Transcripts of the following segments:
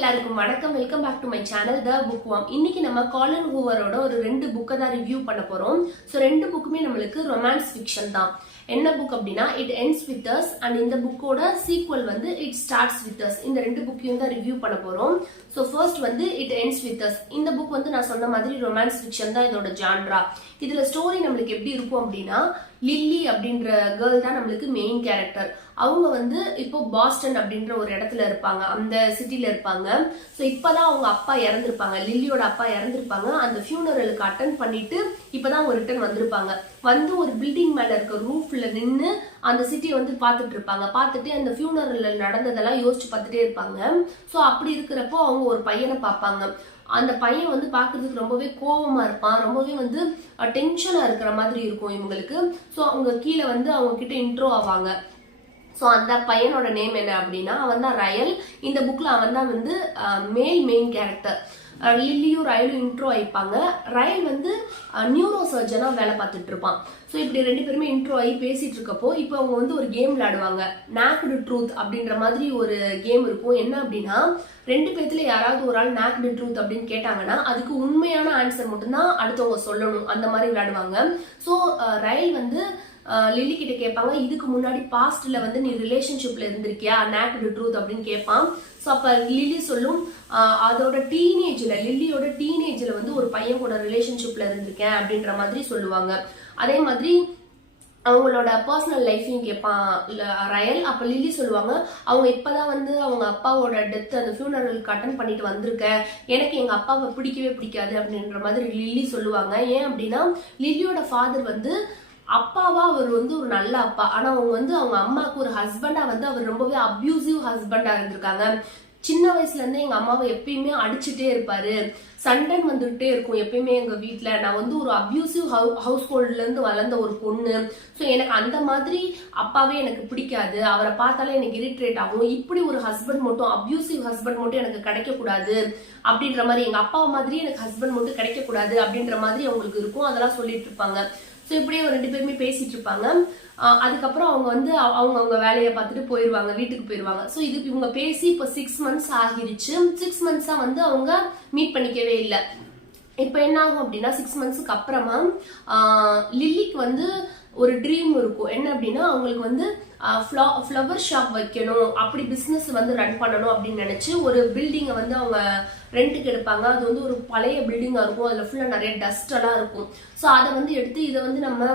எல்லாருக்கும் வணக்கம். Welcome back to my channel the book worm. இன்னைக்கு நம்ம காலின் ஹூவரோட ஒரு 2 புக்கை தான் ரிவ்யூ பண்ண போறோம். ஸோ 2 புக்குமே நம்மளுக்கு ரொமான்ஸ் ஃபிக்ஷன் தான். என்ன புக் அப்படின்னா it ends with us and இந்த புக்கோட சீக்வல் வந்து இட் ஸ்டார்ட்ஸ் வித் அஸ். இந்த 2 புக்கையும் தான் ரிவ்யூ பண்ண போறோம். ஸோ ஃபர்ஸ்ட் வந்து இட் எண்ட்ஸ் வித் அஸ். இந்த புக் வந்து நான் சொன்ன மாதிரி ரொமான்ஸ் ஃபிக்ஷன் தான் இதோட ஜான்ரா. இதுல ஸ்டோரி நம்மளுக்கு எப்படி இருக்கும் அப்படின்னா லில்லி அப்படின்ற கேர்ள் தான் நம்மளுக்கு மெயின் கேரக்டர். அவங்க வந்து இப்போ பாஸ்டன் அப்படின்ற ஒரு இடத்துல இருப்பாங்க, அந்த சிட்டில இருப்பாங்க. ஸோ இப்பதான் அவங்க அப்பா இறந்துருப்பாங்க, லில்லியோட அப்பா இறந்துருப்பாங்க. அந்த ஃபியூனரலுக்கு அட்டன் பண்ணிட்டு இப்பதான் அவங்க ரிட்டர்ன் வந்திருப்பாங்க. வந்து ஒரு பில்டிங் மேல இருக்க ரூஃப்ல நின்று அந்த சிட்டியை வந்து பார்த்துட்டு இருப்பாங்க. பார்த்துட்டு அந்த ஃபியூனரல்ல நடந்ததெல்லாம் யோசிச்சு பார்த்துட்டே இருப்பாங்க. ஸோ அப்படி இருக்கிறப்போ அவங்க ஒரு பையனை பார்ப்பாங்க. அந்த பையன் வந்து பாக்குறதுக்கு ரொம்பவே கோபமா இருப்பான், ரொம்பவே வந்து டென்ஷனா இருக்கிற மாதிரி இருக்கும் இவங்களுக்கு. ஸோ அவங்க கீழே வந்து அவங்க கிட்ட இன்ட்ரோ ஆவாங்க. ஸோ அந்த பையனோட நேம் என்ன அப்படின்னா அவன் தான் ரயல். இந்த புக்ல அவன் தான் வந்து மெயின் கேரக்டர். லில்லியும் ரயலும் இன்ட்ரோ ஆயிப்பாங்க. ரயல் வந்து நியூரோ சர்ஜனா வேலை பார்த்துட்டு இருப்பான். ஸோ இப்படி 2 பேருமே இன்ட்ரோ ஆகி பேசிட்டு இருக்கப்போ இப்போ அவங்க வந்து ஒரு கேம் விளையாடுவாங்க. நாக்டு ட்ரூத் அப்படின்ற மாதிரி ஒரு கேம் இருக்கும். என்ன அப்படின்னா 2 பேத்துல யாராவது ஒரு ஆள் நாக்டு ட்ரூத் அப்படின்னு கேட்டாங்கன்னா அதுக்கு உண்மையான ஆன்சர் மட்டும்தான் அடுத்தவங்க சொல்லணும். அந்த மாதிரி விளையாடுவாங்க. ஸோ ரயல் வந்து லில்லி கிட்ட கேட்பாங்க, இதுக்கு முன்னாடி பாஸ்ட்ல வந்து நீ ரிலேஷன்ஷிப்ல இருந்திருக்கியா, நாக்டு ட்ரூத் அப்படின்னு கேட்பான். ஸோ அப்ப லில்லி சொல்லும் அதோட லில்லியோட டீனேஜ்ல வந்து ஒரு பையன் கூட ரிலேஷன்ஷிப்ல இருந்திருக்கேன் அப்படின்ற மாதிரி சொல்லுவாங்க. அதே மாதிரி அவங்களோட பர்சனல் லைஃபையும் கேட்பான் ரயல். அப்ப லில்லி சொல்லுவாங்க, அவங்க இப்பதான் வந்து அவங்க அப்பாவோட டெத் அந்த ஃபியூனரலுக்கு அட்டன் பண்ணிட்டு வந்திருக்கேன், எனக்கு எங்க அப்பாவை பிடிக்கவே பிடிக்காது அப்படின்ற மாதிரி லில்லி சொல்லுவாங்க. ஏன் அப்படின்னா லில்லியோட ஃபாதர் வந்து அப்பாவா அவர் வந்து ஒரு நல்ல அப்பா, ஆனா அவங்க வந்து அவங்க அம்மாவுக்கு ஒரு ஹஸ்பண்டா வந்து அவர் ரொம்பவே அப்யூசிவ் ஹஸ்பண்டா இருந்திருக்காங்க. சின்ன வயசுல இருந்தே எங்க அம்மாவை எப்பயுமே அடிச்சுட்டே இருப்பாரு, சண்டன் வந்துகிட்டே இருக்கும் எப்பயுமே எங்க வீட்டுல. நான் வந்து ஒரு அப்யூசிவ் ஹவுஸ் ஹோல்ட்ல இருந்து வளர்ந்த ஒரு பொண்ணு. ஸோ எனக்கு அந்த மாதிரி அப்பாவே எனக்கு பிடிக்காது, அவரை பார்த்தாலே எனக்கு இரிட்டேட் ஆகும். இப்படி ஒரு ஹஸ்பண்ட் மட்டும், அப்யூசிவ் ஹஸ்பண்ட் மட்டும் எனக்கு கிடைக்க கூடாது அப்படின்ற மாதிரி, எங்க அப்பா மாதிரி எனக்கு ஹஸ்பண்ட் மட்டும் கிடைக்க கூடாது அப்படின்ற மாதிரி அவங்களுக்கு இருக்கும். அதெல்லாம் சொல்லிட்டு இருப்பாங்க. ஸோ இப்படியே 2 பேருமே பேசிட்டு இருப்பாங்க. அதுக்கப்புறம் அவங்க வந்து அவங்க வேலையை பார்த்துட்டு போயிடுவாங்க, வீட்டுக்கு போயிடுவாங்க. ஸோ இதுக்கு இவங்க பேசி இப்போ 6 மந்த்ஸ் ஆகிருச்சு. 6 மந்த்ஸா வந்து அவங்க மீட் பண்ணிக்கவே இல்லை. இப்போ என்ன ஆகும் அப்படின்னா 6 மந்த்ஸுக்கு அப்புறமா லில்லிக்கு வந்து ஒரு ட்ரீம் இருக்கும். என்ன அப்படின்னா அவங்களுக்கு வந்து ஃப்ளவர் ஷாப் வைக்கணும், அப்படி பிசினஸ் வந்து ரன் பண்ணணும் அப்படின்னு நினைச்சு ஒரு பில்டிங்கை வந்து அவங்க ரெண்ட்டுக்கு எடுப்பாங்க. அது வந்து ஒரு பழைய பில்டிங்கா இருக்கும், அதுல ஃபுல்லா நிறைய டஸ்ட் எல்லாம் இருக்கும். ஸோ அதை வந்து எடுத்து இதை வந்து நம்ம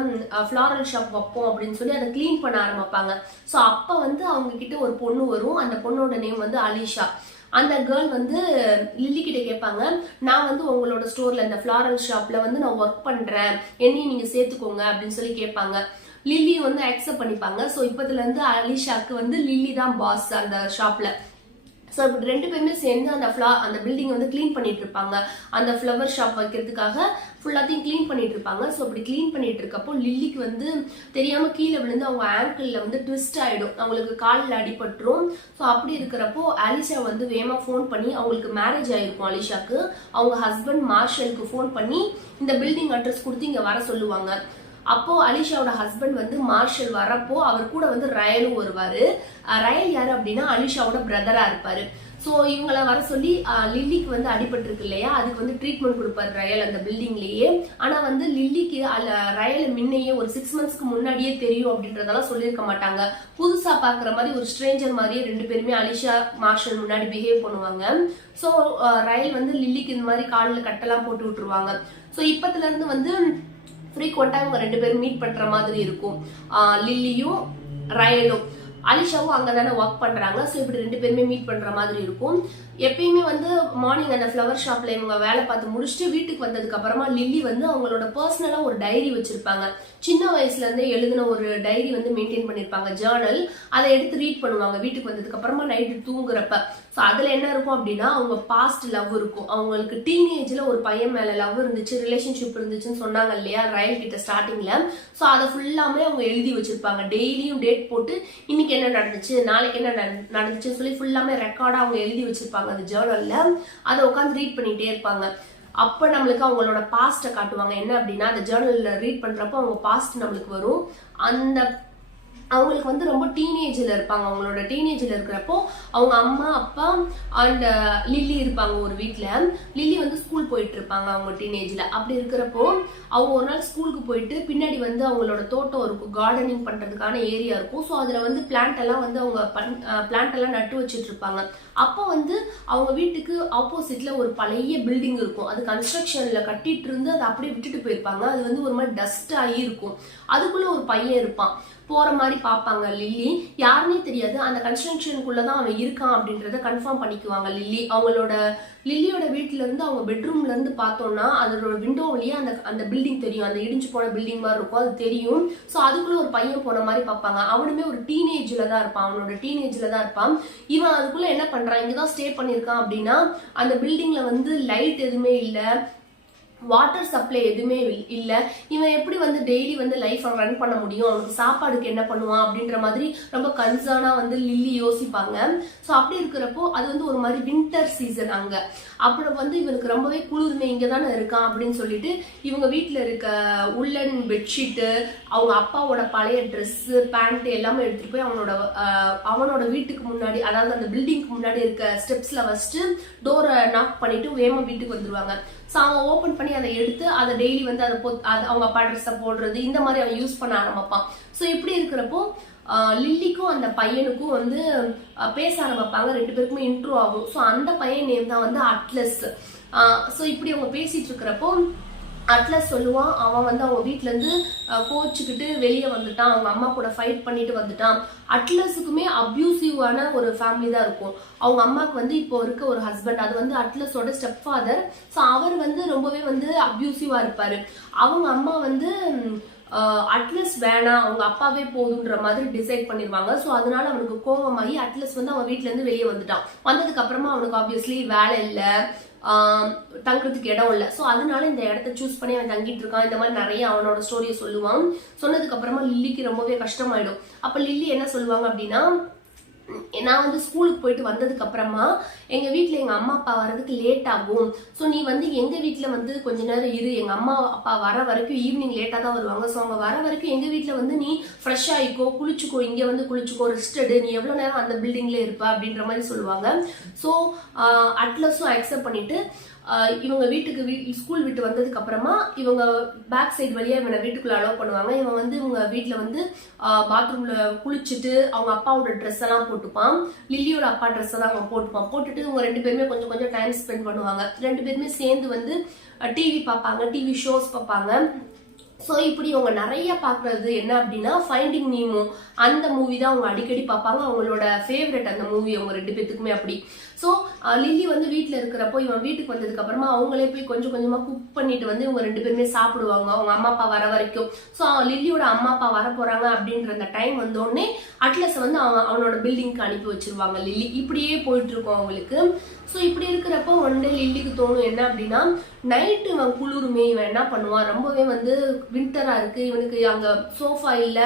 ஃப்ளாரல் ஷாப் வைப்போம் அப்படின்னு சொல்லி அதை கிளீன் பண்ண ஆரம்பிப்பாங்க. ஸோ அப்ப வந்து அவங்க கிட்ட ஒரு பொண்ணு வரும். அந்த பொண்ணோட நேம் வந்து அலிஷா. அந்த கேர்ள் வந்து லில்லி கிட்ட கேட்பாங்க, நான் வந்து உங்களோட ஸ்டோர்ல இந்த ஃப்ளாரல் ஷாப்ல வந்து நான் ஒர்க் பண்றேன், என்னையும் நீங்க சேர்த்துக்கோங்க அப்படின்னு சொல்லி கேட்பாங்க. லில்லி வந்து அக்செப்ட் பண்ணிப்பாங்க. ஸோ இப்பத்துல இருந்து அலிஷாக்கு வந்து லில்லி தான் பாஸ் அந்த ஷாப்ல. ஸோ இப்படி 2 பேருமே சேர்ந்து அந்த பில்டிங் வந்து கிளீன் பண்ணிட்டு இருப்பாங்க. அந்த ஃப்ளவர் ஷாப் வைக்கிறதுக்காக ஃபுல்லாத்தையும் கிளீன் பண்ணிட்டு இருப்பாங்க. ஸோ அப்படி கிளீன் பண்ணிட்டு இருக்கப்போ லில்லிக்கு வந்து தெரியாம கீழே விழுந்து அவங்க ஆங்கிள் வந்து ட்விஸ்ட் ஆயிடும், அவங்களுக்கு காலில் அடிபட்டுரும். ஸோ அப்படி இருக்கிறப்போ அலிஷா வந்து வேகமா ஃபோன் பண்ணி, அவங்களுக்கு மேரேஜ் ஆயிருக்கும் அலிஷாக்கு, அவங்க ஹஸ்பண்ட் மார்ஷலுக்கு ஃபோன் பண்ணி இந்த பில்டிங் அட்ரஸ் கொடுத்து இங்க வர சொல்லுவாங்க. அப்போ அலிஷாவோட ஹஸ்பண்ட் வந்து மார்ஷல் வரப்போ அவர் கூட வந்து ரயலும் வருவாரு. ரயல் யாரு அப்படின்னா அலிஷாவோட பிரதரா இருப்பாரு. ஸோ இவங்கள வர சொல்லி லில்லிக்கு வந்து அடிபட்டு இருக்கு இல்லையா, அதுக்கு வந்து ட்ரீட்மெண்ட் கொடுப்பாரு ரயல் அந்த பில்டிங்லயே. ஆனா வந்து லில்லிக்கு ரயல் முன்னையே ஒரு 6 மந்த்ஸ்க்கு முன்னாடியே தெரியும் அப்படின்றதெல்லாம் சொல்லியிருக்க மாட்டாங்க. புதுசா பாக்குற மாதிரி ஒரு ஸ்ட்ரேஞ்சர் மாதிரியே 2 பேருமே அலிஷா மார்ஷல் முன்னாடி பிஹேவ் பண்ணுவாங்க. ஸோ ரயல் வந்து லில்லிக்கு இந்த மாதிரி காலில் கட்டெல்லாம் போட்டு விட்டுருவாங்க. ஸோ இப்பத்துல இருந்து வந்து ஃப்ரீக்வெண்டா இவங்க 2 பேரும் மீட் பண்ற மாதிரி இருக்கும். லில்லியும் ரயலும். அலிஷாவும் அங்கதானே ஒர்க் பண்றாங்க. ஸோ இப்படி 2 பேருமே மீட் பண்ற மாதிரி இருக்கும். எப்பயுமே வந்து மார்னிங் அந்த ஃப்ளவர் ஷாப்ல இவங்க வேலை பார்த்து முடிச்சுட்டு வீட்டுக்கு வந்ததுக்கு அப்புறமா லில்லி வந்து அவங்களோட பர்சனலா ஒரு டைரி வச்சிருப்பாங்க. சின்ன வயசுல இருந்தே எழுதின ஒரு டைரி வந்து மெயின்டைன் பண்ணிருப்பாங்க, ஜேர்னல். அதை எடுத்து ரீட் பண்ணுவாங்க வீட்டுக்கு வந்ததுக்கு அப்புறமா நைட்டு தூங்குறப்ப. ஸோ அதுல என்ன இருக்கும் அப்படின்னா அவங்க பாஸ்ட் லவ் இருக்கும். அவங்களுக்கு டீனேஜ்ல ஒரு பையன் மேல லவ் இருந்துச்சு, ரிலேஷன்ஷிப் இருந்துச்சுன்னு சொன்னாங்க இல்லையா ரயல் கிட்ட ஸ்டார்டிங்ல. ஸோ அதை ஃபுல்லாமே அவங்க எழுதி வச்சிருப்பாங்க. டெய்லியும் டேட் போட்டு இன்னைக்கு என்ன நடந்துச்சு, நாளைக்கு என்ன நடந்துச்சுன்னு சொல்லி ஃபுல்லாமே ரெக்கார்டா அவங்க எழுதி வச்சிருப்பாங்க அந்த ஜேர்னல்ல. அதை உட்காந்து ரீட் பண்ணிட்டே இருப்பாங்க. அப்ப நம்மளுக்கு அவங்களோட பாஸ்ட காட்டுவாங்க. என்ன அப்படின்னா அந்த ஜேர்னல்ல ரீட் பண்றப்போ அவங்க பாஸ்ட் நம்மளுக்கு வரும். அந்த அவங்களுக்கு வந்து ரொம்ப டீனேஜ்ல இருப்பாங்க. அவங்களோட டீனேஜ்ல இருக்கிறப்போ அவங்க அம்மா அப்பா அண்ட் லில்லி இருப்பாங்க ஒரு வீட்ல. லில்லி வந்து ஸ்கூல் போயிட்டு இருப்பாங்க அவங்க டீனேஜ்ல. அப்படி இருக்கிறப்போ அவங்க ஒரு நாள் ஸ்கூலுக்கு போயிட்டு பின்னாடி வந்து அவங்களோட தோட்டம் இருக்கும், கார்டனிங் பண்றதுக்கான ஏரியா இருக்கும். ஸோ அதுல வந்து பிளான்ட் எல்லாம் வந்து அவங்க பிளான்ட் எல்லாம் நட்டு வச்சுட்டு இருப்பாங்க. அப்போ வந்து அவங்க வீட்டுக்கு ஆப்போசிட்ல ஒரு பழைய பில்டிங் இருக்கும். அது கன்ஸ்ட்ரக்ஷன்ல கட்டிட்டு இருந்து அதை அப்படியே விட்டுட்டு போயிருப்பாங்க. அது வந்து ஒரு மாதிரி டஸ்ட் ஆகி இருக்கும். அதுக்குள்ள ஒரு பையன் இருப்பான். போற மாதிரி பாப்பாங்க லில்லி. யாருன்னே தெரியாது. அந்த கன்ஸ்ட்ரக்ஷனுக்குள்ளதான் அவன் இருக்கான் அப்படின்றத கன்ஃபார்ம் பண்ணிக்குவாங்க லில்லி. லில்லியோட வீட்டுல இருந்து அவங்க பெட்ரூம்ல இருந்து பார்த்தோம்னா அதோட விண்டோ வழியா அந்த பில்டிங் தெரியும். அந்த இடிஞ்சு போன பில்டிங் மாதிரி இருக்கும், அது தெரியும். ஸோ அதுக்குள்ள ஒரு பையன் போன மாதிரி பார்ப்பாங்க. அவனுமே ஒரு டீனேஜ்ல தான் இருப்பான். அவனோட டீனேஜ்ல தான் இருப்பான். இவன் அதுக்குள்ள என்ன பண்றான், இங்கதான் ஸ்டே பண்ணிருக்கான் அப்படின்னா அந்த பில்டிங்ல வந்து லைட் எதுவுமே இல்லை, வாட்டர் சப்ளை எதுவுமே இல்ல. இவன் எப்படி வந்து டெய்லி வந்து லைஃப் ரன் பண்ண முடியும், அவனுக்கு சாப்பாடுக்கு என்ன பண்ணுவான் அப்படின்ற மாதிரி ரொம்ப கன்சர்னா வந்து லில்லி யோசிப்பாங்க. ஸோ அப்படி இருக்கிறப்போ அது வந்து ஒரு மாதிரி வின்டர் சீசன் அங்க. அப்புறம் வந்து இவனுக்கு ரொம்பவே குளிர்மை, இங்க தானே இருக்கான் அப்படின்னு சொல்லிட்டு இவங்க வீட்டுல இருக்க உள்ளன் பெட்ஷீட்டு, அவங்க அப்பாவோட பழைய ட்ரெஸ் பேண்ட் எல்லாமே எடுத்துட்டு போய் அவனோட வீட்டுக்கு முன்னாடி, அதாவது அந்த பில்டிங்க்கு முன்னாடி இருக்க ஸ்டெப்ஸ்ல வச்சுட்டு டோரை நாக் பண்ணிட்டு வேமா வீட்டுக்கு வந்துருவாங்க. ஸோ அவன் ஓப்பன் பண்ணி அதை எடுத்து அதை டெய்லி வந்து அவங்க அப்பா ட்ரெஸ்ஸை போடுறது இந்த மாதிரி அவன் யூஸ் பண்ண ஆரம்பிப்பான். ஸோ இப்படி இருக்கிறப்போ லில்லிக்கும் அந்த பையனுக்கும் வந்து பேச ஆரம்பிப்பாங்க. 2 பேருக்குமே இன்ட்ரோ ஆகும். ஸோ அந்த பையன் நேம் தான் வந்து அட்லஸ். ஸோ இப்படி அவங்க பேசிட்டு இருக்கிறப்போ அட்லஸ் சொல்லுவான், அவன் வந்து அவங்க வீட்டுல இருந்து கோச்சுக்கிட்டு வெளியே வந்துட்டான், அவங்க அம்மா கூட ஃபைட் பண்ணிட்டு வந்துட்டான். அட்லஸுக்குமே அப்யூசிவான ஒரு ஃபேமிலி தான் இருக்கும். அவங்க அம்மாவுக்கு வந்து இப்போ இருக்க ஒரு ஹஸ்பண்ட், அது வந்து அட்லஸோட ஸ்டெப் ஃபாதர். ஸோ அவர் வந்து ரொம்பவே வந்து அப்யூசிவா இருப்பாரு. அவங்க அம்மா வந்து அட்லஸ் வேணாம், அவங்க அப்பாவே போதுன்ற மாதிரி டிசைட் பண்ணிருவாங்க. ஸோ அதனால அவனுக்கு கோபமாகி அட்லஸ் வந்து அவன் வீட்டுல இருந்து வெளியே வந்துட்டான். வந்ததுக்கு அப்புறமா அவனுக்கு ஆப்வியஸ்லி வேலை இல்லை, தங்குறதுக்கு இடம் இல்லை. ஸோ அதனால இந்த இடத்த சூஸ் பண்ணி அவன் தங்கிட்டு இருக்கான். இந்த மாதிரி நிறைய அவனோட ஸ்டோரியை சொல்லுவான். சொன்னதுக்கு அப்புறமா லில்லிக்கு ரொம்பவே கஷ்டமாயிடும். அப்ப லில்லி என்ன சொல்லுவாங்க அப்படின்னா, நான் வந்து ஸ்கூலுக்கு போயிட்டு வந்ததுக்கு அப்புறமா எங்க வீட்டுல எங்க அம்மா அப்பா வர்றதுக்கு லேட் ஆகும். ஸோ நீ வந்து எங்க வீட்டுல வந்து கொஞ்ச நேரம் இரு, எங்க அம்மா அப்பா வர வரைக்கும் ஈவினிங் லேட்டா தான் வருவாங்க. ஸோ அவங்க வர வரைக்கும் எங்க வீட்டுல வந்து நீ ஃப்ரெஷ் ஆயிக்கோ, குளிச்சுக்கோ, இங்க வந்து குளிச்சுக்கோ, ரெஸ்டடு, நீ எவ்வளவு நேரம் அந்த பில்டிங்ல இருப்ப அப்படின்ற மாதிரி சொல்லுவாங்க. ஸோ அட்லஸும் அக்செப்ட் பண்ணிட்டு இவங்க வீட்டுக்கு ஸ்கூல் விட்டு வந்ததுக்கு அப்புறமா இவங்க பேக் சைடு வழியா இவனை வீட்டுக்குள்ள அலோவ் பண்ணுவாங்க. இவன் வந்து இவங்க வீட்டுல வந்து பாத்ரூம்ல குளிச்சுட்டு அவங்க அப்பாவோட ட்ரெஸ் எல்லாம் போட்டுப்பான். லில்லியோட அப்பா ட்ரெஸ் எல்லாம் அவன் போட்டுப்பான். போட்டுட்டு இவங்க 2 பேருமே கொஞ்சம் கொஞ்சம் டைம் ஸ்பெண்ட் பண்ணுவாங்க. 2 பேருமே சேர்ந்து வந்து டிவி பார்ப்பாங்க, டிவி ஷோஸ் பார்ப்பாங்க. ஸோ இப்படி அவங்க நிறைய பாக்குறது என்ன அப்படின்னா ஃபைண்டிங் நீமோ அந்த மூவி தான் அவங்க அடிக்கடி பார்ப்பாங்க. அவங்களோட ஃபேவரட் அந்த மூவி அவங்க 2 பேத்துக்குமே அப்படி. ஸோ லில்லி வந்து வீட்டில் இருக்கிறப்போ இவன் வீட்டுக்கு வந்ததுக்கு அப்புறமா அவங்களே போய் கொஞ்சம் கொஞ்சமா குக் பண்ணிட்டு வந்து இவங்க 2 பேருமே சாப்பிடுவாங்க அவங்க அம்மா அப்பா வர வரைக்கும். ஸோ லில்லியோட அம்மா அப்பா வர போறாங்க அப்படின்ற அந்த டைம் வந்தோடனே அட்லஸ் வந்து அவனோட பில்டிங்க்கு அனுப்பி வச்சிருவாங்க லில்லி. இப்படியே போயிட்டு இருக்கும் அவங்களுக்கு. ஸோ இப்படி இருக்கிறப்போ ஒன் டே லில்லிக்கு தோணும் என்ன அப்படின்னா, நைட்டு இவன் குளிருமே, இவன் என்ன பண்ணுவான், ரொம்பவே வந்து வின்டரா இருக்கு, இவனுக்கு அங்க சோஃபா இல்ல,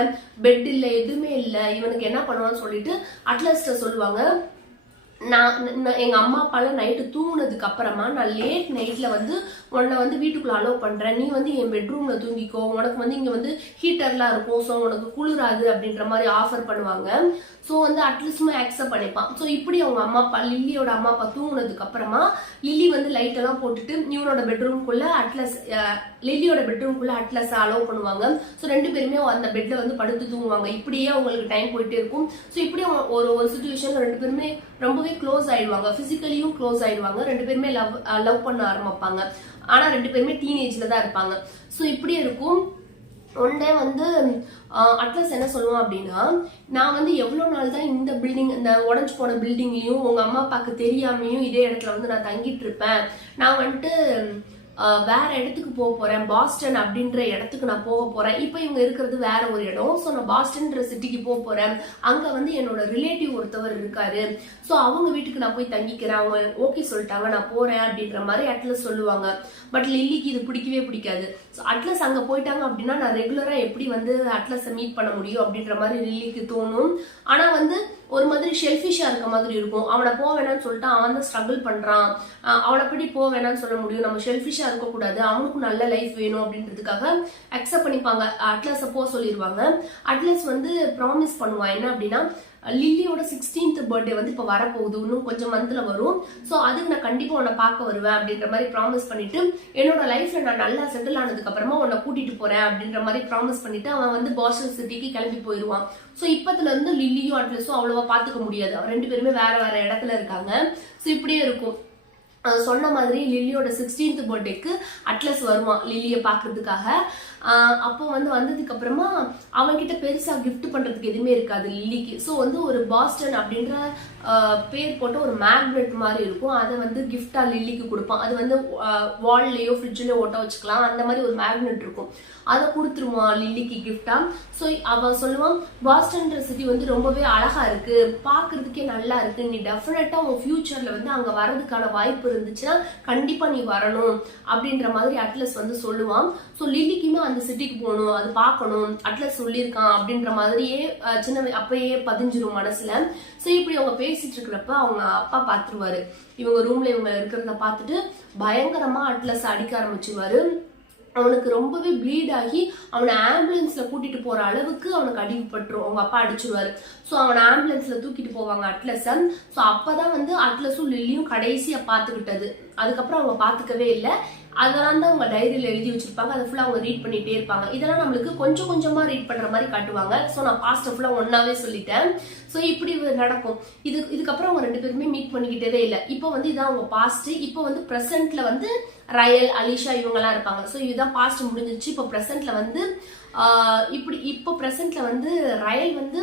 பெட் இல்ல, எதுவுமே இல்ல, இவனுக்கு என்ன பண்ணுவான்னு சொல்லிட்டு அட்லஸ்ட சொல்லுவாங்க, நான் எங்க அம்மா அப்பால நைட்டு தூங்குனதுக்கு அப்புறமா நான் லேட் நைட்ல வந்து உன்னை வந்து வீட்டுக்குள்ள அலோவ் பண்றேன், நீ வந்து என் பெட்ரூம்ல தூங்கிக்கோ, உனக்கு வந்து இங்க வந்து ஹீட்டர்லாம் இருக்கும், ஸோ உனக்கு குளிராது அப்படின்ற மாதிரி ஆஃபர் பண்ணுவாங்க. ஸோ வந்து அட்லீஸ்ட்மே அக்செப்ட் பண்ணிப்பான். ஸோ இப்படி அவங்க அம்மா அப்பா லில்லியோட அம்மா அப்பா தூங்குனதுக்கு அப்புறமா லில்லி வந்து லைட் எல்லாம் போட்டுட்டு இவனோட பெட்ரூம்குள்ள லில்லியோட பெட்ரூம்குள்ள அட்லஸ் அலோவ் பண்ணுவாங்க. ஸோ 2 பேருமே அந்த பெட்ல வந்து படுத்து தூங்குவாங்க. இப்படியே அவங்களுக்கு டைம் போயிட்டே இருக்கும். ஸோ இப்படி ஒரு சுச்சுவேஷன்ல 2 பேருமே ரொம்பவே க்ளோஸ் ஆயிடுவாங்க, பிசிக்கலியும் க்ளோஸ் ஆயிடுவாங்க. 2 பேருமே லவ் பண்ண ஆரம்பிப்பாங்க. ஆனா 2 பேருமே டீனேஜ்ல தான் இருப்பாங்க. ஸோ இப்படி இருக்கும். ஒன் டே வந்து அட்லஸ் என்ன சொல்லுவான் அப்படின்னா, நான் வந்து எவ்வளவு நாள் தான் இந்த பில்டிங், இந்த உடஞ்சு போன பில்டிங்லயும் உங்க அம்மா அப்பாவுக்கு தெரியாமையும் இதே இடத்துல வந்து நான் தங்கிட்டு இருப்பேன், நான் வந்துட்டு வேற இடத்துக்கு போக போறேன், பாஸ்டன் அப்படின்ற இடத்துக்கு நான் போக போறேன். இப்போ இவங்க இருக்கிறது வேற ஒரு இடம். ஸோ நான் பாஸ்டன்ற சிட்டிக்கு போக போறேன். அங்க வந்து என்னோட ரிலேட்டிவ் ஒருத்தவர் இருக்காரு. ஸோ அவங்க வீட்டுக்கு நான் போய் தங்கிக்கிறேன், அவங்க ஓகே சொல்லிட்டாங்க, நான் போறேன் அப்படின்ற மாதிரி அட்லஸ் சொல்லுவாங்க. பட் லில்லிக்கு இது பிடிக்கவே பிடிக்காது. ஸோ அட்லஸ் அங்க போயிட்டாங்க அப்படின்னா நான் ரெகுலரா எப்படி வந்து அட்லஸை மீட் பண்ண முடியும் அப்படின்ற மாதிரி லில்லிக்கு தோணும். ஆனா வந்து ஒரு மாதிரி ஷெல்ஃபிஷா இருக்க மாதிரி இருக்கும். அவனை போக வேணாம்னு சொல்லிட்டு அவன் தான் ஸ்ட்ரகிள் பண்றான், அவனை படி போக வேணாம்னு சொல்ல முடியும், நம்ம ஷெல்ஃபிஷா இருக்கக்கூடாது, அவனுக்கும் நல்ல லைஃப் வேணும் அப்படின்றதுக்காக அக்செப்ட் பண்ணிப்பாங்க. அட்லஸ் போக சொல்லிடுவாங்க. அட்லஸ் வந்து ப்ராமிஸ் பண்ணுவான் என்ன அப்படின்னா, லில்லியோட 16th பர்த்டே வந்து இப்போ வரப்போகுது, இன்னும் கொஞ்சம் மந்த்ல வரும், ஸோ அதுக்கு நான் கண்டிப்பா உன்னை பார்க்க வருவேன் அப்படின்ற மாதிரி ப்ராமிஸ் பண்ணிட்டு, என்னோட லைஃப்ல நான் நல்லா செட்டில் ஆனதுக்கு அப்புறமா உன்னை கூட்டிட்டு போறேன் அப்படின்ற மாதிரி ப்ராமிஸ் பண்ணிட்டு அவன் வந்து பாஸ்டன் சிட்டிக்கு கிளம்பி போயிடுவான். ஸோ இப்பத்துல இருந்து லில்லியும் அட்லஸும் அவ்வளவா பாத்துக்க முடியாது, ரெண்டு பேருமே வேற வேற இடத்துல இருக்காங்க. ஸோ இப்படியே இருக்கும். சொன்ன மாதிரி லில்லியோட 16th பர்த்டேக்கு அட்லஸ் வருவான் லில்லியை பாக்குறதுக்காக. அப்போ வந்து வந்ததுக்கு அப்புறமா அவன்கிட்ட பெருசா கிஃப்ட் பண்றதுக்கு எதுவுமே இருக்காது லில்லிக்கு. ஸோ வந்து ஒரு பாஸ்டன் அப்படின்ற பேர் போட்ட ஒரு மேக்னெட் மாதிரி இருக்கும், அதை வந்து கிஃப்டா லில்லிக்கு கொடுப்பான். அது வந்து வால்லயோ ஃப்ரிட்ஜ்லயோ ஓட்ட வச்சுக்கலாம், அந்த மாதிரி ஒரு மேக்னெட் இருக்கும், அதை கொடுத்துருவான் லில்லிக்கு கிஃப்டா. ஸோ அவன் சொல்லுவான், பாஸ்டன்ற சிட்டி வந்து ரொம்பவே அழகா இருக்கு, பாக்குறதுக்கே நல்லா இருக்கு, நீ டெஃபினட்டா உன் ஃபியூச்சர்ல வந்து அங்க வரதுக்கான வாய்ப்பு இருந்துச்சுன்னா கண்டிப்பா நீ வரணும் அப்படின்ற மாதிரி அட்லஸ் வந்து சொல்லுவான். ஸோ லில்லிக்குமே அந்த சிட்டிக்கு போகணும், அது பார்க்கணும், அட்லஸ் சொல்லியிருக்கான் அப்படின்ற மாதிரியே அப்பயே பதிஞ்சிரும் மனசுல. ஸோ இப்படி அவங்க பேசிட்டு இருக்கிறப்ப அவங்க அப்பா பாத்துருவாரு, இவங்க ரூம்ல இவங்க இருக்கிறத பார்த்துட்டு பயங்கரமா அட்லஸ் அடிக்க ஆரம்பிச்சுவாரு. அவனுக்கு ரொம்பவே ப்ளீட் ஆகி அவனை ஆம்புலன்ஸ்ல கூட்டிட்டு போற அளவுக்கு அவனுக்கு அடிபட்டுரும், அவங்க அப்பா அடிச்சிருவாரு. ஸோ அவனை ஆம்புலன்ஸ்ல தூக்கிட்டு போவாங்க அட்லஸ. ஸோ அப்பதான் வந்து அட்லஸும் லில்லியும் கடைசியா பாத்துக்கிட்டது, அதுக்கப்புறம் அவங்க பாத்துக்கவே இல்லை. அதெல்லாம் தான் அவங்க டைரியில எழுதி வச்சிருப்பாங்க, அதை ஃபுல்லா அவங்க ரீட் பண்ணிட்டே இருப்பாங்க. இதெல்லாம் நம்மளுக்கு கொஞ்சம் கொஞ்சமா ரீட் பண்ற மாதிரி காட்டுவாங்க. ஸோ நான் பாஸ்ட் ஃபுல்லா ஒன்னாவே சொல்லிட்டேன். ஸோ இப்படி நடக்கும். இதுக்கப்புறம் அவங்க ரெண்டு பேருமே மீட் பண்ணிக்கிட்டதே இல்லை. இப்போ வந்து இதான் அவங்க பாஸ்ட். இப்போ வந்து பிரசன்ட்ல வந்து ரயல், அலிஷா இவங்க எல்லாம் இருப்பாங்க. ஸோ இதுதான் பாஸ்ட் முடிஞ்சிருச்சு. இப்போ பிரசன்ட்ல வந்து இப்போ பிரசன்ட்ல வந்து ரயல் வந்து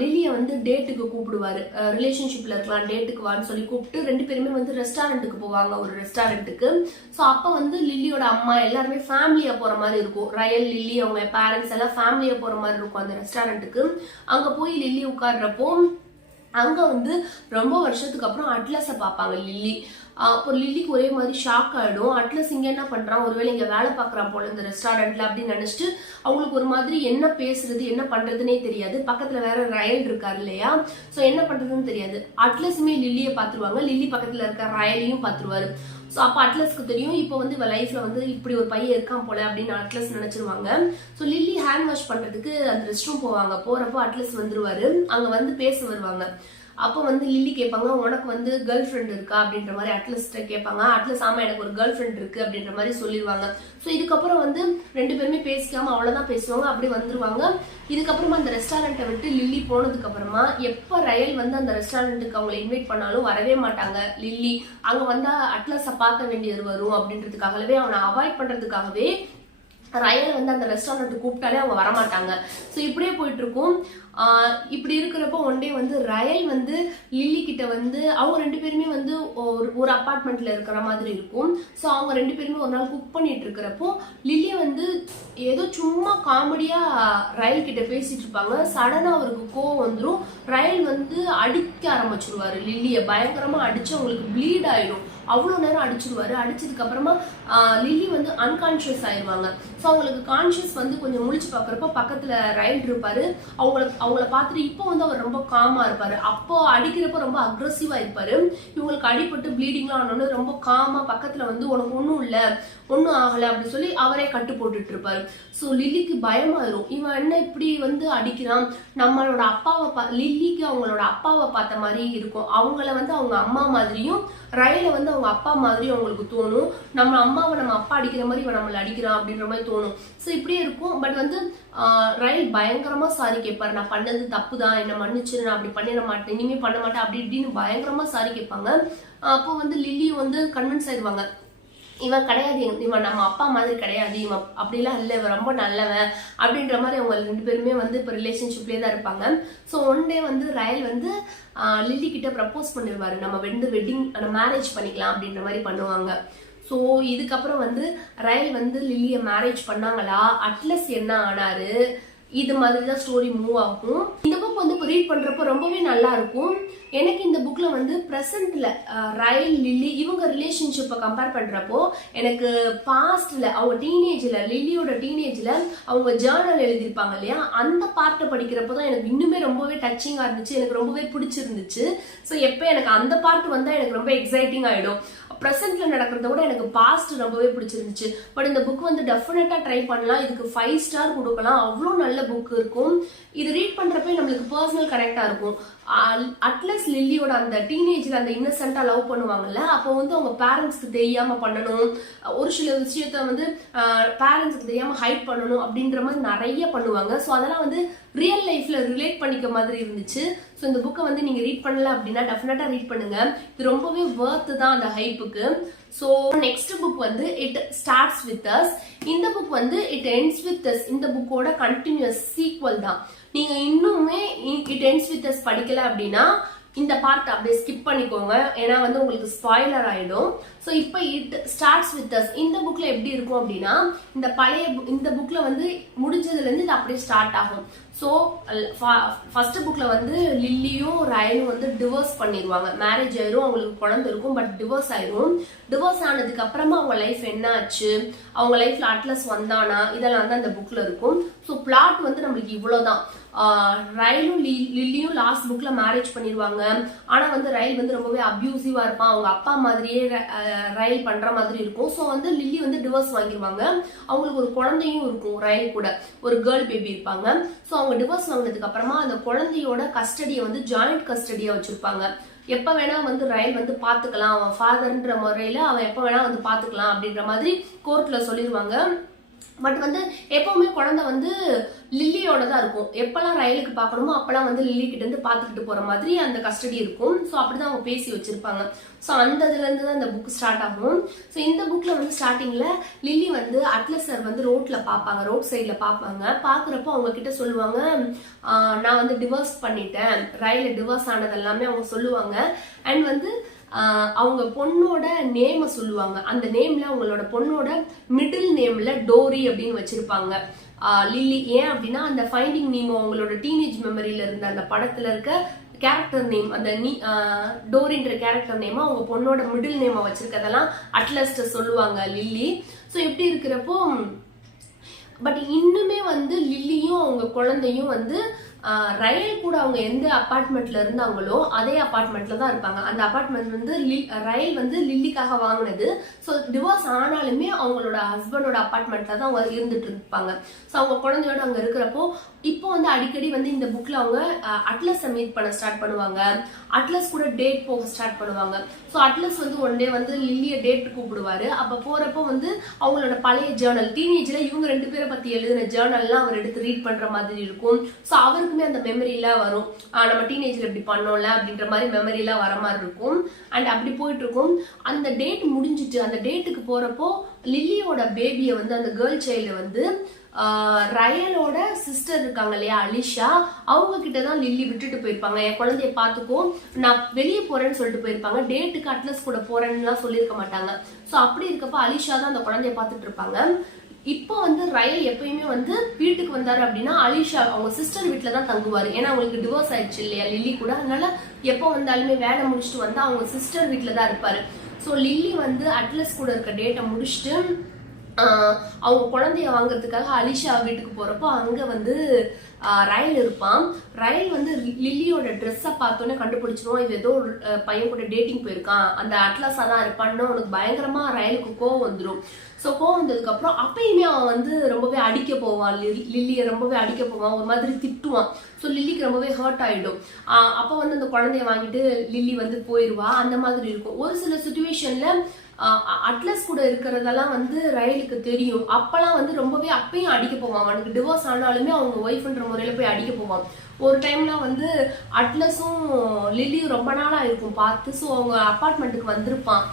லில்லிய வந்து டேட்டுக்கு கூப்பிடுவாரு, ரிலேஷன்ஷிப்ல இருக்கலாம் டேட்டுக்கு வான்னு சொல்லி கூப்பிட்டு ரெண்டு பேருமே வந்து ரெஸ்டாரண்ட்டுக்கு போவாங்க, ஒரு ரெஸ்டாரண்ட்டுக்கு. ஸோ அப்ப வந்து லில்லியோட அம்மா எல்லாருமே ஃபேமிலியா போற மாதிரி இருக்கும், ரயல் லில்லி அவங்க பேரண்ட்ஸ் எல்லாம் ஃபேமிலியா போற மாதிரி இருக்கும் அந்த ரெஸ்டாரண்ட்டுக்கு. அங்க போய் லில்லி உட்கார்றப்போ அங்க வந்து ரொம்ப வருஷத்துக்கு அப்புறம் அட்லஸ பாப்பாங்க லில்லி. அப்போ லில்லிக்கு ஒரே மாதிரி ஷாக் ஆயிடும். அட்லஸ் இங்க என்ன பண்றான், ஒருவேளை இங்க வேலை பாக்குறான் போல இந்த ரெஸ்டாரண்ட்ல அப்படின்னு நினைச்சிட்டு அவங்களுக்கு ஒரு மாதிரி என்ன பேசுறது என்ன பண்றதுன்னே தெரியாது. பக்கத்துல வேற ரயல் இருக்காரு இல்லையா, சோ என்ன பண்றதுன்னு தெரியாது. அட்லஸுமே லில்லியை பாத்துருவாங்க, லில்லி பக்கத்துல இருக்க ரயலையும் பாத்துருவாரு. ஸோ அப்போ அட்லஸ்க்கு தெரியும் இப்போ வந்து இவ லைஃப்ல வந்து இப்படி ஒரு பையன் இருக்கான் போல அப்படின்னு அட்லஸ் நினைச்சிருவாங்க. ஸோ லில்லி ஹேண்ட் வாஷ் பண்றதுக்கு அந்த ரெஸ்ட் ரூம் போவாங்க. போறப்போ அட்லஸ் வந்துருவாரு, அங்க வந்து பேச வருவாங்க. அப்போ வந்து லில்லி கேட்பாங்க, உனக்கு வந்து கேர்ள் ஃப்ரெண்ட் இருக்கா அப்படின்ற மாதிரி அட்லஸ்ட்ட கேட்பாங்க. அட்லஸ் ஆமா எனக்கு ஒரு கேர்ள் ஃப்ரெண்ட் இருக்கு அப்படின்ற மாதிரி சொல்லிடுவாங்க. ஸோ இதுக்கப்புறம் வந்து ரெண்டு பேருமே பேசிக்காம அவ்வளவுதான் பேசுவாங்க, அப்படி வந்துருவாங்க. இதுக்கப்புறமா அந்த ரெஸ்டாரண்ட்டை விட்டு லில்லி போனதுக்கு அப்புறமா எப்ப ரயல் வந்து அந்த ரெஸ்டாரண்ட்டுக்கு அவங்களை இன்வைட் பண்ணாலும் வரவே மாட்டாங்க லில்லி. அங்க வந்தா அட்லஸை பார்க்க வேண்டியது வரும் அப்படின்றதுக்காகவே அவனை அவாய்ட் பண்றதுக்காகவே ரயல் வந்து அந்த ரெஸ்டாரண்ட் கூப்பிட்டாலே அவங்க வரமாட்டாங்க. ஸோ இப்படியே போயிட்டு இருக்கும். இப்படி இருக்கிறப்போ ஒன் டே வந்து ரயல் வந்து லில்லி கிட்ட வந்து அவங்க ரெண்டு பேருமே வந்து ஒரு அபார்ட்மெண்ட்ல இருக்கிற மாதிரி இருக்கும். ஸோ அவங்க ரெண்டு பேருமே ஒரு நாள் குக் பண்ணிட்டு இருக்கிறப்போ லில்லி வந்து ஏதோ சும்மா காமெடியா ரயல் கிட்ட பேசிட்டு இருப்பாங்க. சடனா அவருக்கு கோவம் வந்துடும், ரயல் வந்து அடிக்க ஆரம்பிச்சிருவாரு லில்லிய, பயங்கரமா அடிச்சு அவங்களுக்கு ப்ளீட் ஆயிடும். அவ்வளவு நேரம் அடிச்சிருவாரு. அடிச்சதுக்கு அப்புறமா லில்லி வந்து அன்கான்சியஸ் ஆயிடுவாங்க. ஸோ அவங்களுக்கு கான்சியஸ் வந்து கொஞ்சம் முழிச்சு பாக்குறப்ப பக்கத்துல ரயல் இருப்பாரு. அவங்கள பார்த்துட்டு இப்போ வந்து அவர் ரொம்ப காமா இருப்பாரு. அப்போ அடிக்கிறப்ப ரொம்ப அக்ரெசிவா இருப்பாரு. இவங்களுக்கு அடிபட்டு ப்ளீடிங்லாம் ஆனோன்னு ரொம்ப காமா பக்கத்துல வந்து உனக்கு ஒன்னும் இல்ல ஒன்னும் ஆகல அப்படி சொல்லி அவரே கட்டு போட்டுட்டு இருப்பாரு. ஸோ லில்லிக்கு பயமாயிரும், இவன் என்ன இப்படி வந்து அடிக்கிறான், நம்மளோட அப்பாவை லில்லிக்கு அவங்களோட அப்பாவை பார்த்த மாதிரி இருக்கும். அவங்கள வந்து அவங்க அம்மா மாதிரியும் ரயில வந்து அவங்க அப்பா மாதிரி அவங்களுக்கு தோணும். நம்ம அம்மாவை நம்ம அப்பா அடிக்கிற மாதிரி இவன் நம்மள அடிக்கிறான் அப்படின்ற மாதிரி தோணும். ஸோ இப்படியே இருக்கும். பட் வந்து ரயில் பயங்கரமா சாரி கேட்பாரு, நான் பண்ணது தப்பு தான், என்ன மன்னிச்சிரு, நான் அப்படி பண்ணிட மாட்டேன், இனிமே பண்ண மாட்டேன் அப்படி இப்படின்னு பயங்கரமா சாரி கேட்பாங்க. அப்போ வந்து லில்லி வந்து கன்வின்ஸ் ஆயிடுவாங்க, இவன் கிடையாது, இவன் நம்ம அப்பா மாதிரி கிடையாது, இவன் அப்படிலாம் இல்லை, இவன் ரொம்ப நல்லவன் அப்படின்ற மாதிரி அவங்க ரெண்டு பேருமே வந்து இப்போ ரிலேஷன்ஷிப்லேயே தான் இருப்பாங்க. ஸோ ஒன் டே வந்து ரயில் வந்து லில்லி கிட்ட ப்ரப்போஸ் பண்ணிடுவாரு, நம்ம வெட்டிங் மேரேஜ் பண்ணிக்கலாம் அப்படின்ற மாதிரி பண்ணுவாங்க. ஸோ இதுக்கப்புறம் வந்து ரயில் வந்து லில்லியை மேரேஜ் பண்ணாங்களா, அட்லஸ் என்ன ஆனாரு, இது மாதிரி தான் ஸ்டோரி மூவ் ஆகும். இந்த புக் வந்து இப்போ ரீட் பண்றப்போ ரொம்பவே நல்லா இருக்கும். எனக்கு இந்த புக்ல வந்து பிரசன்ட்ல ரயல் லில்லி இவங்க ரிலேஷன்ஷிப்பை கம்பேர் பண்றப்போ எனக்கு பாஸ்ட்ல அவங்க டீனேஜ்ல லில்லியோட டீனேஜ்ல அவங்க ஜேர்னல் எழுதியிருப்பாங்க இல்லையா, அந்த பார்ட்டை படிக்கிறப்போ தான் எனக்கு இன்னுமே ரொம்பவே டச்சிங்கா இருந்துச்சு, எனக்கு ரொம்பவே பிடிச்சிருந்துச்சு. ஸோ எப்போ எனக்கு அந்த பார்ட் வந்தா எனக்கு ரொம்ப எக்ஸைட்டிங் ஆயிடும். ப்ரெசென்ட்ல நடக்கிறத விட எனக்கு பாஸ்ட் ரொம்பவே பிடிச்சிருந்துச்சு. பட் இந்த புக் வந்து டெஃபினட்டா ட்ரை பண்ணலாம். இதுக்கு 5 ஸ்டார் கொடுக்கலாம், அவ்வளோ நல்ல புக் இருக்கும். இது ரீட் பண்றப்ப நம்மளுக்கு பர்சனல் கனெக்டா இருக்கும். அட்லஸ் லில்லியோட அந்த டீனேஜ்ல அந்த இன்னசென்ட்டா லவ் பண்ணுவாங்கல்ல, அப்போ வந்து அவங்க பேரண்ட்ஸ்க்கு தெரியாம பண்ணணும், ஒரு சில விஷயத்த வந்து பேரண்ட்ஸ்க்கு தெரியாம ஹைட் பண்ணணும் அப்படின்ற மாதிரி நிறைய பண்ணுவாங்க. ஸோ அதெல்லாம் வந்து ரியல் லைஃப்ல ரிலேட் பண்ணிக்க மாதிரி இருந்துச்சு. ஸோ இந்த புக்கை வந்து நீங்க ரீட் பண்ணல அப்படின்னா டெஃபினட்டா ரீட் பண்ணுங்க. இது ரொம்பவே வர்த் தான் அந்த ஹைப்புக்கு. ஸோ நெக்ஸ்ட் புக் வந்து இட் ஸ்டார்ட்ஸ் வித் அஸ். இந்த புக் வந்து இட் எண்ட்ஸ் வித் அஸ் இந்த புக்கோட கண்டினியூஸ் சீக்வல் தான். நீங்க இன்னுமே இட் எண்ட்ஸ் வித் அஸ் படிக்கல அப்படின்னா இந்த பார்ட் அப்படியே ஸ்கிப் பண்ணிக்கோங்க, ஏன்னா வந்து உங்களுக்கு ஸ்பாயிலர் ஆயிடும். ஸோ இப்போ இட் ஸ்டார்ட்ஸ் வித் அஸ் இந்த புக்ல எப்படி இருக்கும் அப்படின்னா, இந்த பழைய இந்த புக்ல வந்து முடிஞ்சதுல இருந்து இது அப்படியே ஸ்டார்ட் ஆகும். ஸோ ஃபர்ஸ்ட் புக்ல வந்து லில்லியும் ரயலும் வந்து டிவோர்ஸ் பண்ணிடுவாங்க, மேரேஜ் ஆயிரும், அவங்களுக்கு குழந்தை இருக்கும், பட் டிவோர்ஸ் ஆயிரும். டிவோர்ஸ் ஆனதுக்கு அப்புறமா அவங்க லைஃப் என்ன ஆச்சு, அவங்க லைஃப்ல அட்லஸ் வந்தானா, இதெல்லாம் தான் இந்த புக்ல இருக்கும். ஸோ பிளாட் வந்து நம்மளுக்கு இவ்வளவுதான். ரயிலும் லில்லியும் லாஸ்ட் புக்ல மேரேஜ் பண்ணிடுவாங்க. ஆனா வந்து ரயில் வந்து ரொம்பவே அபியூசிவா இருப்பான், அவங்க அப்பா மாதிரியே ரயில் பண்ற மாதிரி இருக்கும். ஸோ வந்து லில்லி வந்து டிவோர்ஸ் வாங்கிடுவாங்க. அவங்களுக்கு ஒரு குழந்தையும் இருக்கும், ரயில் கூட ஒரு கேர்ள் பேபி இருப்பாங்க. ஸோ அவங்க டிவோர்ஸ் வாங்கினதுக்கு அப்புறமா அந்த குழந்தையோட கஸ்டடியை வந்து ஜாயிண்ட் கஸ்டடியா வச்சிருப்பாங்க. எப்ப வேணா வந்து ரயில் வந்து பாத்துக்கலாம், அவன் ஃபாதர்ன்ற முறையில அவன் எப்ப வேணா வந்து பாத்துக்கலாம் அப்படின்ற மாதிரி கோர்ட்ல சொல்லிடுவாங்க. பட் வந்து எப்பவுமே குழந்தை வந்து லில்லியோட தான் இருக்கும். எப்பெல்லாம் ரயிலுக்கு பார்க்கணுமோ அப்பெல்லாம் வந்து லில்லி கிட்ட இருந்து பாத்துக்கிட்டு போற மாதிரி அந்த கஸ்டடி இருக்கும். ஸோ அப்படிதான் அவங்க பேசி வச்சிருப்பாங்க. ஸோ அந்த இதுல இருந்து தான் இந்த புக் ஸ்டார்ட் ஆகும். ஸோ இந்த புக்ல வந்து ஸ்டார்டிங்ல லில்லி வந்து அட்லஸ் சார் வந்து ரோட்ல பாப்பாங்க, ரோட் சைட்ல பாப்பாங்க. பாக்குறப்போ அவங்க கிட்ட சொல்லுவாங்க, நான் வந்து டிவோர்ஸ் பண்ணிட்டேன், ரயில டிவோர்ஸ் ஆனது எல்லாமே அவங்க சொல்லுவாங்க. அண்ட் வந்து அவங்க பொண்ணோட நேம சொல்லுவாங்க. அந்த நேம்ல அவங்களோட பொண்ணோட மிடில் நேம்ல டோரி அப்படின்னு வச்சிருப்பாங்க லில்லி. ஏன் அப்படின்னா அந்த ஃபைண்டிங் நீமோ அவங்களோட டீனேஜ் மெமரியில இருந்த அந்த படத்துல இருக்க கேரக்டர் நேம், அந்த டோரின்ற கேரக்டர் நேம் அவங்க பொண்ணோட மிடில் நேமா வச்சிருக்கதெல்லாம் அட்லஸ்ட் சொல்லுவாங்க லில்லி. ஸோ எப்படி இருக்கிறப்போ பட் இன்னுமே வந்து லில்லியும் அவங்க குழந்தையும் வந்து ரயில் கூட அவங்க எந்த அபார்ட்மெண்ட்ல இருந்தாங்களோ அதே அபார்ட்மெண்ட்ல தான் இருப்பாங்க. அந்த அபார்ட்மெண்ட் வந்து ரயில் வந்து லில்லிக்காக வாங்கினது. ஸோ டிவோர்ஸ் ஆனாலுமே அவங்களோட ஹஸ்பண்டோட அபார்ட்மெண்ட்ல தான் அவங்க இருந்துட்டு இருப்பாங்க. ஸோ அவங்க குழந்தையோட அங்க இருக்கிறப்போ இப்போ வந்து அடிக்கடி வந்து இந்த புக்ல அவங்க அட்லஸை மீட் பண்ண ஸ்டார்ட் பண்ணுவாங்க, அட்லஸ் கூட டேட் போக ஸ்டார்ட் பண்ணுவாங்க. ஸோ அட்லஸ் வந்து ஒன் டே வந்து லில்லியை டேட் கூப்பிடுவாரு. அப்ப போறப்போ வந்து அவங்களோட பழைய ஜேர்னல் டீனேஜ்ல இவங்க 2 பேரை பத்தி எழுதின ஜேர்னல்லாம் அவர் எடுத்து ரீட் பண்ற மாதிரி இருக்கும். ஸோ அவருக்குமே அந்த மெமரி எல்லாம் வரும், நம்ம டீனேஜ்ல இப்படி பண்ணோம்ல அப்படின்ற மாதிரி மெமரி எல்லாம் வர மாதிரி இருக்கும். அண்ட் அப்படி போயிட்டு இருக்கும். அந்த டேட் முடிஞ்சிட்டு அந்த டேட்டுக்கு போறப்போ லில்லியோட பேபியை வந்து அந்த கேர்ள் சைல்டு வந்து ரயலோட சிஸ்டர் இருக்காங்க இல்லையா அலிஷா, அவங்க கிட்டதான் லில்லி விட்டுட்டு போயிருப்பாங்க. என் குழந்தைய பாத்துக்கோ, நான் வெளியே போறேன்னு சொல்லிட்டு போயிருப்பாங்க. டேட்டுக்கு அட்லஸ் கூட போறேன்னு சொல்லியிருக்க மாட்டாங்க. ஸோ அப்படி இருக்கப்ப அலிஷா தான் அந்த குழந்தைய பாத்துட்டு இருப்பாங்க. இப்போ வந்து ரயில் எப்பயுமே வந்து வீட்டுக்கு வந்தாரு அப்படின்னா அலிஷா அவங்க சிஸ்டர் வீட்டுல தான் தங்குவாரு. ஏன்னா அவங்களுக்கு டிவோர்ஸ் ஆயிடுச்சு இல்லையா லில்லி கூட, அதனால எப்போ வந்தாலுமே வேலை முடிச்சுட்டு வந்தா அவங்க சிஸ்டர் வீட்டுல தான் இருப்பாரு. ஸோ லில்லி வந்து அட்லஸ் கூட இருக்க டேட்டை முடிச்சுட்டு அவங்க குழந்தைய வாங்குறதுக்காக அலிஷா வீட்டுக்கு போறப்போ அங்க வந்து ரயில் இருப்பான். ரயில் வந்து லில்லியோட ட்ரெஸ்ஸை பார்த்தோன்னே கண்டுபிடிச்சிருவோம், இது ஏதோ ஒரு பையன் கூட டேட்டிங் போயிருக்கான், அந்த அட்லஸா தான் இருப்பான்னு அவனுக்கு பயங்கரமா ரயிலுக்கு கோவம் வந்துடும். ஸோ கோவம் வந்ததுக்கு அப்புறம் அப்பயுமே அவன் வந்து ரொம்பவே அடிக்க போவான், லில்லியை ரொம்பவே அடிக்க போவான், ஒரு மாதிரி திட்டுவான். ஸோ லில்லிக்கு ரொம்பவே ஹர்ட் ஆயிடும். அப்போ வந்து அந்த குழந்தைய வாங்கிட்டு லில்லி வந்து போயிடுவா. அந்த மாதிரி இருக்கும். ஒரு சில சுச்சுவேஷன்ல அட்லஸ் கூட இருக்கிறதெல்லாம் வந்து ரயிலுக்கு தெரியும். அப்பெல்லாம் வந்து ரொம்பவே அப்பயும் அடிக்க போவான். அவனுக்கு டிவோர்ஸ் ஆனாலுமே அவங்க ஒய்ஃப்ன்ற முறையில போய் அடிக்க போவான். ஒரு டைம்ல வந்து அட்லஸும் லில்லியும் ரொம்ப நாளா இருக்கும் பார்த்து. ஸோ அவங்க அப்பார்ட்மெண்ட்டுக்கு வந்திருப்பான்,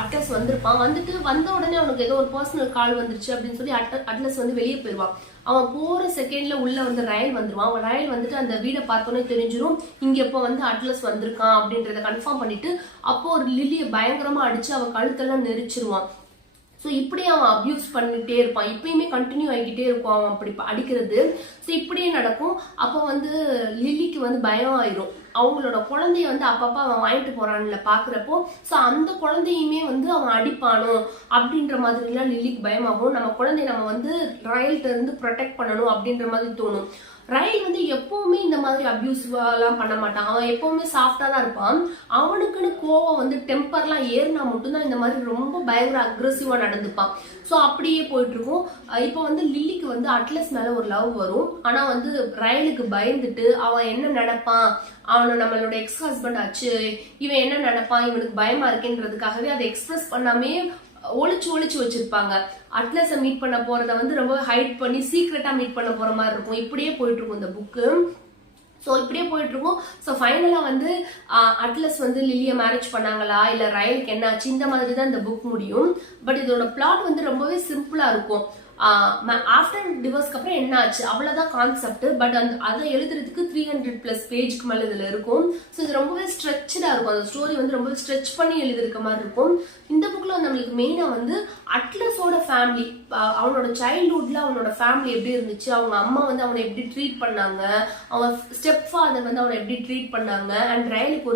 அட்லஸ் வந்திருப்பான். வந்துட்டு வந்த உடனே அவனுக்கு ஏதோ ஒரு பர்சனல் கால் வந்துருச்சு அப்படின்னு சொல்லி அட்லஸ் வந்து வெளியே போயிடுவான். அவன் போற செகண்ட்ல உள்ள வந்து ரயில் வந்துருவான். அவன் ரயில் வந்துட்டு அந்த வீடை பார்த்தோன்னே தெரிஞ்சிடும் இங்க இப்போ வந்து அட்லஸ் வந்திருக்கான் அப்படின்றத கன்ஃபார்ம் பண்ணிட்டு அப்போ ஒரு லில்லியை பயங்கரமா அடிச்சு அவ கழுத்தெல்லாம் நெரிச்சிருவான். ஸோ இப்படி அவன் அப்யூஸ் பண்ணிட்டே இருப்பான், இப்பயுமே கண்டினியூ ஆகிக்கிட்டே இருக்கும் அவன் அப்படி அடிக்கிறது. ஸோ இப்படியே நடக்கும். அப்போ வந்து லில்லிக்கு வந்து பயம் ஆயிரும், அவங்களோட குழந்தைய வந்து அப்பப்ப அவன் வாங்கிட்டு போறான்ல பாக்குறப்போ. ஸோ அந்த குழந்தையுமே வந்து அவன் அடிப்பானோ அப்படின்ற மாதிரிலாம் லில்லிக்கு பயமாகும். நம்ம குழந்தைய நம்ம வந்து ராயல்ட்ட இருந்து ப்ரொடெக்ட் பண்ணணும் அப்படின்ற மாதிரி தோணும். ரயில் வந்து எப்பவுமே இந்த மாதிரி அபியூசிவாலாம் பண்ண மாட்டான், அவன் எப்பவுமே சாஃப்டா தான் இருப்பான். அவனுக்குன்னு கோவம் வந்து டெம்பர்லாம் ஏறினா மட்டும்தான் இந்த மாதிரி ரொம்ப பயங்கர அக்ரெசிவா நடந்துப்பான். ஸோ அப்படியே போயிட்டு இருக்கும். இப்போ வந்து லில்லிக்கு வந்து அட்லஸ் மேல ஒரு லவ் வரும். ஆனா வந்து ரயிலுக்கு பயந்துட்டு அவன் என்ன நினைப்பான், அவனை நம்மளோட எக்ஸ் ஹஸ்பண்ட் ஆச்சு, இவன் என்ன நினைப்பான், இவனுக்கு பயமா இருக்குன்றதுக்காகவே அதை எக்ஸ்பிரஸ் பண்ணாமே ஒளிச்சு ஒளிச்சு வச்சிருப்பாங்க. அட்லஸை மீட் பண்ண போறத வந்து ரொம்ப ஹைட் பண்ணி சீக்ரெட்டா மீட் பண்ண போற மாதிரி இருக்கும். இப்படியே போயிட்டு இருக்கும் இந்த புக்கு. ஸோ இப்படியே போயிட்டு இருக்கும். ஸோ ஃபைனலா வந்து அட்லஸ் வந்து லில்லியை மேரேஜ் பண்ணாங்களா இல்ல ரயிலுக்கு என்ன ஆச்சு, இந்த மாதிரி தான் இந்த புக் முடியும். பட் இதோட பிளாட் வந்து ரொம்பவே சிம்பிளா இருக்கும். ஆஃப்டர் டிவோர்ஸ்க்கு அப்புறம் என்ன ஆச்சு அவ்வளவுதான் கான்செப்ட். பட் அதை எழுதுறதுக்கு 300+ பேஜ்க்கு மேல இதுல இருக்கும். ஸோ இது ரொம்பவே ஸ்ட்ரெச்சடா இருக்கும், அந்த ஸ்டோரி வந்து ரொம்பவே ஸ்ட்ரெச் பண்ணி எழுதிருக்க மாதிரி இருக்கும். இந்த புக்ல நம்மளுக்கு மெயினா வந்து அட்லஸோட ஃபேமிலி, அவனோட சைல்ட்ஹுட்ல அவனோட ஃபேமிலி எப்படி இருந்துச்சு, அவங்க அம்மா வந்து அவனை எப்படி ட்ரீட் பண்ணாங்க, அவன் ஸ்டெப் ஃபாதர் வந்து அவனை எப்படி ட்ரீட் பண்ணாங்க, அண்ட் ரயிலுக்கு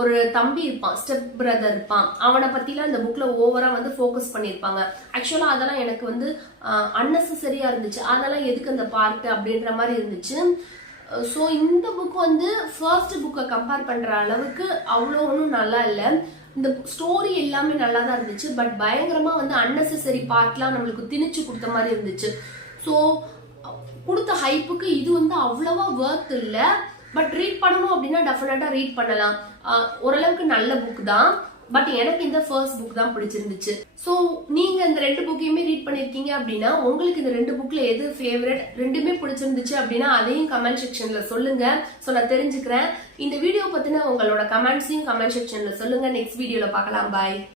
ஒரு தம்பி இருப்பான், ஸ்டெப் பிரதர் இருப்பான், அவனை பத்திலாம் இந்த புக்ல ஓவரா வந்து ஃபோக்கஸ் பண்ணிருப்பாங்க. ஆக்சுவலா அதெல்லாம் எனக்கு வந்து அன்னெசரியா இருந்துச்சு, அதெல்லாம் எதுக்கு அந்த பார்ட் அப்படின்ற மாதிரி இருந்துச்சு. ஸோ இந்த புக் வந்து ஃபர்ஸ்ட் புக்கை கம்பேர் பண்ற அளவுக்கு அவ்வளோ ஒன்றும் நல்லா இல்லை. இந்த ஸ்டோரி எல்லாமே நல்லா தான் இருந்துச்சு, பட் பயங்கரமா வந்து அன்னெசரி பார்ட்லாம் நம்மளுக்கு திணிச்சு கொடுத்த மாதிரி இருந்துச்சு. ஸோ கொடுத்த ஹைப்புக்கு இது வந்து அவ்வளவா வர்த் இல்லை. பட் ரீட் பண்ணணும் அப்படின்னா டெஃபினட்டா ரீட் பண்ணலாம். ஓரளவுக்கு நல்ல புக் தான். பட் எனக்கு இந்த ஃபர்ஸ்ட் புக் தான் பிடிச்சிருந்துச்சு. ஸோ நீங்க இந்த 2 புக்கையுமே ரீட் பண்ணிருக்கீங்க அப்படின்னா உங்களுக்கு இந்த 2 புக்ல எது ஃபேவரட், ரெண்டுமே பிடிச்சிருந்துச்சு அப்படின்னா அதையும் கமெண்ட் செக்ஷன்ல சொல்லுங்க. ஸோ நான் தெரிஞ்சுக்கிறேன். இந்த வீடியோ பத்தின உங்களோட கமெண்ட்ஸையும் கமெண்ட் செக்ஷன்ல சொல்லுங்க. நெக்ஸ்ட் வீடியோல பார்க்கலாம். பாய்.